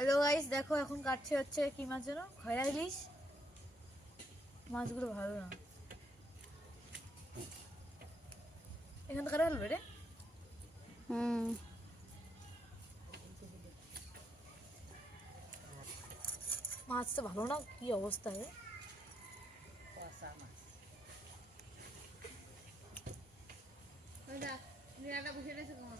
Hello guys দেখো এখন কাটছে হচ্ছে কি মাছ যেন খয়রা ইলিশ মাছগুলো ভালো না এখান থেকে হলো রে হুম মাছ তো ভালো না কি অবস্থা রে কসা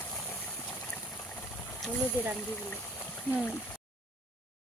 오늘이란 비밀. 응.